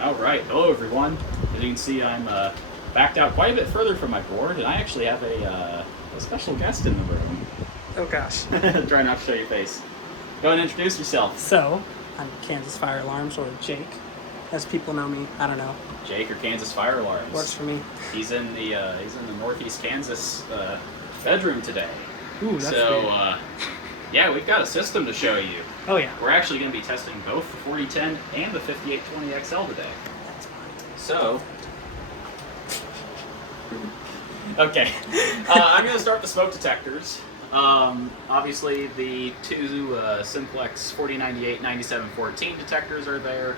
All right, hello everyone. As you can see, I'm backed out quite a bit further from my board, and I actually have a special guest in the room. Oh gosh. Try not to show your face. Go ahead and introduce yourself. So, I'm Kansas Fire Alarms, or Jake, as people know me. I don't know. Jake or Kansas Fire Alarms. Works for me. He's in the Northeast Kansas bedroom today. Ooh, that's so weird. yeah, we've got a system to show you. Oh yeah. We're actually going to be testing both the 4010 and the 5820 XL today. That's fine. So, okay, I'm going to start the smoke detectors. Obviously, the two Simplex 4098-9714 detectors are there,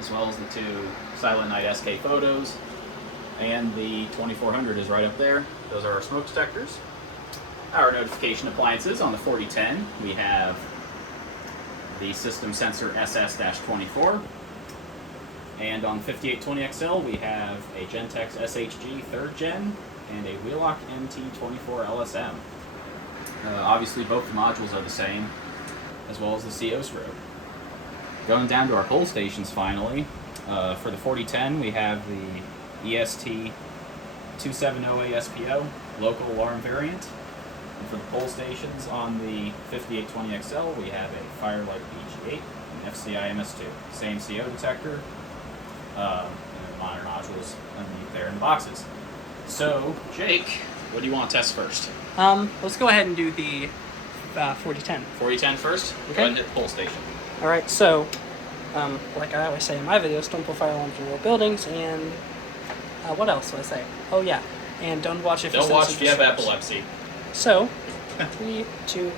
as well as the two Silent Night SK photos, and the 2400 is right up there. Those are our smoke detectors. Our notification appliances on the 4010, we have the system sensor SS-24, and on 5820XL we have a Gentex SHG 3rd Gen and a Wheelock MT24 LSM. Obviously both the modules are the same, as well as the CO strobe. Going down to our pull stations finally, for the 4010 we have the EST 270 ASPO local alarm variant. And for the pull stations on the 5820XL, we have a Firelight BG8 and FCI MS2. Same CO detector, and then the monitor modules underneath there in the boxes. So, Jake, what do you want to test first? Let's go ahead and do the 4010. 4010 first? Okay. Go ahead and hit the pull station. Alright, so, like I always say in my videos, don't pull fire alarms in real buildings, and what else do I say? Oh yeah, and don't watch if Don't watch if you have epilepsy. So, 3, 2, 1.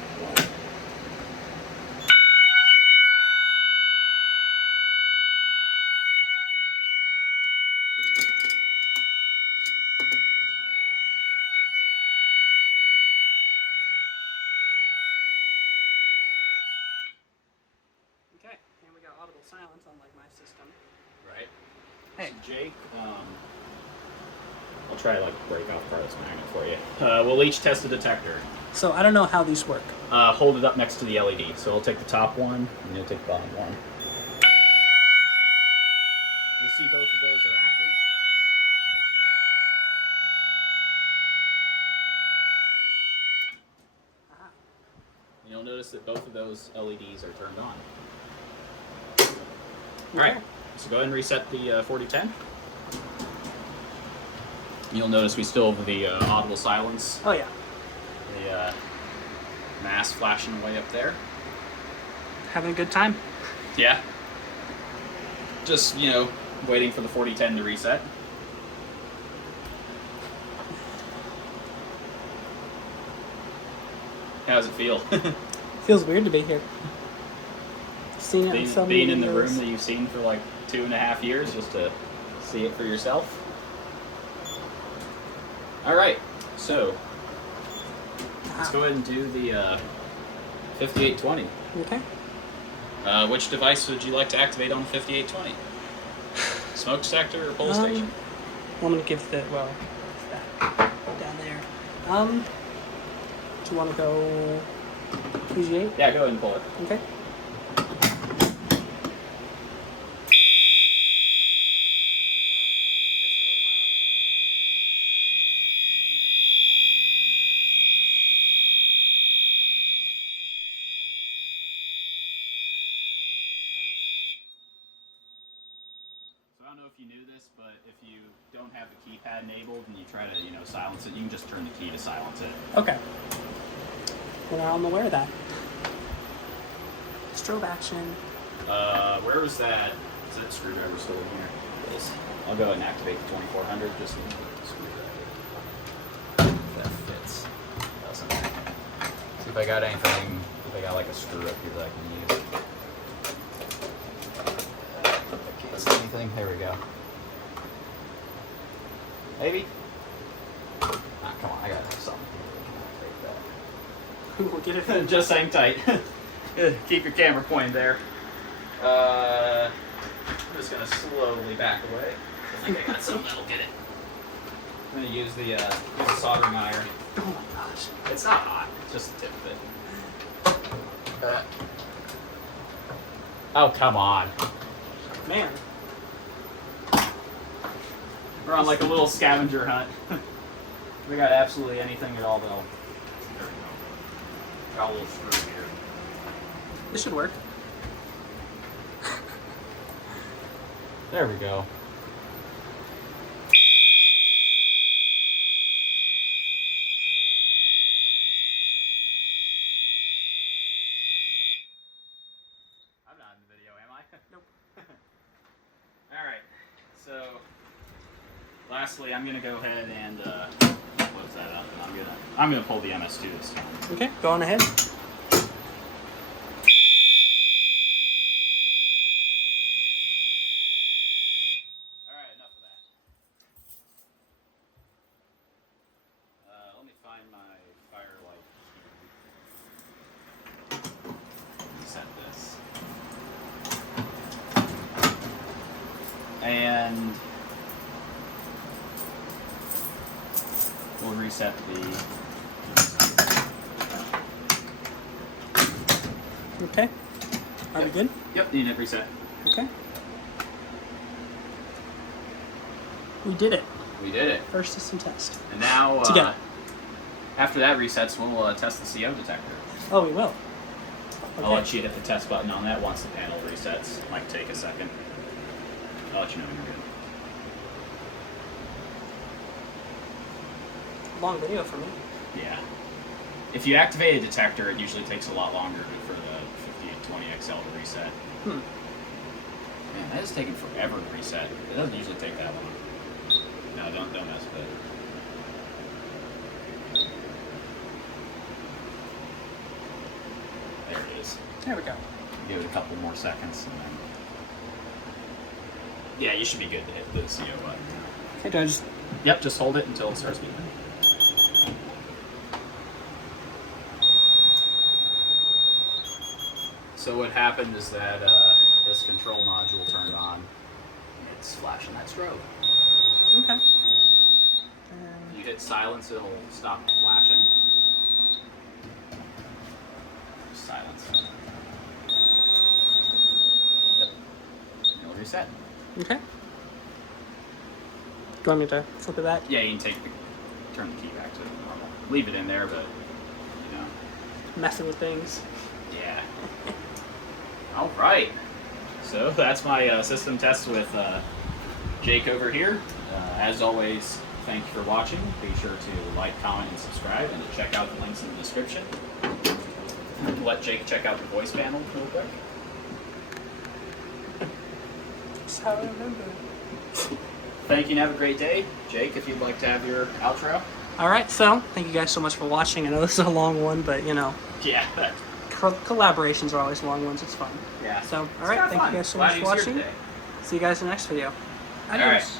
Okay, and we got audible silence, unlike my system. Right. Hey. So Jake, I'll try to break off part of this magnet for you. We'll each test a detector. So I don't know how these work. Hold it up next to the LED. So I'll take the top one, and you'll take the bottom one. You see both of those are active. And you'll notice that both of those LEDs are turned on. Alright, so go ahead and reset the 4010. You'll notice we still have the audible silence. Oh yeah. The mask flashing away up there. Having a good time. Yeah. Just, waiting for the 4010 to reset. How does it feel? Feels weird to be here. Seen it in so many being in the videos. room that you've seen for 2.5 years just to see it for yourself. Alright, so let's go ahead and do the 5820. Okay. Which device would you like to activate on the 5820? Smoke detector or pull station? I'm gonna give the that down there. Do you want to go PG8? Yeah, go ahead and pull it. Okay. It's really loud. You see the strobe action going there. So I don't know if you knew this, but if you don't have the keypad enabled and you try to, silence it, you can just turn the key to silence it. Okay. Well, I'm aware of that. Strobe action. Where was that? Is that screwdriver still in here? It is. I'll go ahead and activate the 2400 just in screwdriver. If that fits. Doesn't. See if I got anything. If I got a screw up here that I can use. Can't see anything. There we go. Maybe. Ah, come on. I got something. We'll get it. Just hang tight. Keep your camera pointed there. I'm just gonna slowly back away. I think I got something that'll get it. I'm gonna use the soldering iron. Oh my gosh. It's not hot. It's just the tip of it. Oh, come on. Man. We're on like a little scavenger hunt. We got absolutely anything at all though. There we go. Got a little screw here. This should work. There we go. I'm not in the video, am I? Nope. Alright, so lastly I'm gonna go ahead and close that up, and I'm gonna pull the MS2 this time. Okay, go on ahead. Alright, enough of that. Let me find my firelight here. Set this. And we'll reset the. Okay. Are we good? Yep, the unit reset. Okay. We did it. We did it. First system test. And now, Together. after that resets, we'll test the CO detector. Oh, we will. Okay. I'll let you hit the test button on that once the panel resets. It might take a second. I'll let you know when you're good. Long video for me. Yeah. If you activate a detector, it usually takes a lot longer for the 5820XL to reset. Man, that is taking forever to reset. It doesn't usually take that long. No, don't mess with it. There it is. There we go. Give it a couple more seconds and then. Yeah, you should be good to hit the CO button. Okay, do I just... Yep, just hold it until it starts moving. So what happened is that this control module turned on. It's flashing that strobe. Okay. If you hit silence, it'll stop flashing. Silence. Yep. And it'll reset. Okay. Do you want me to flip it back? Yeah, you can turn the key back to normal. Leave it in there, but you know. Messing with things. Yeah. All right. So that's my system test with Jake over here. As always, thank you for watching. Be sure to like, comment, and subscribe, and to check out the links in the description. Let Jake check out the voice panel real quick. That's how I remember it. Thank you and have a great day. Jake, if you'd like to have your outro. Alright, so thank you guys so much for watching. I know this is a long one, but you know, Yeah. collaborations are always long ones. It's fun. Yeah. So, It's alright, kinda thank fun. you guys so Glad much he for was here watching. today. See you guys in the next video. All right. Adios.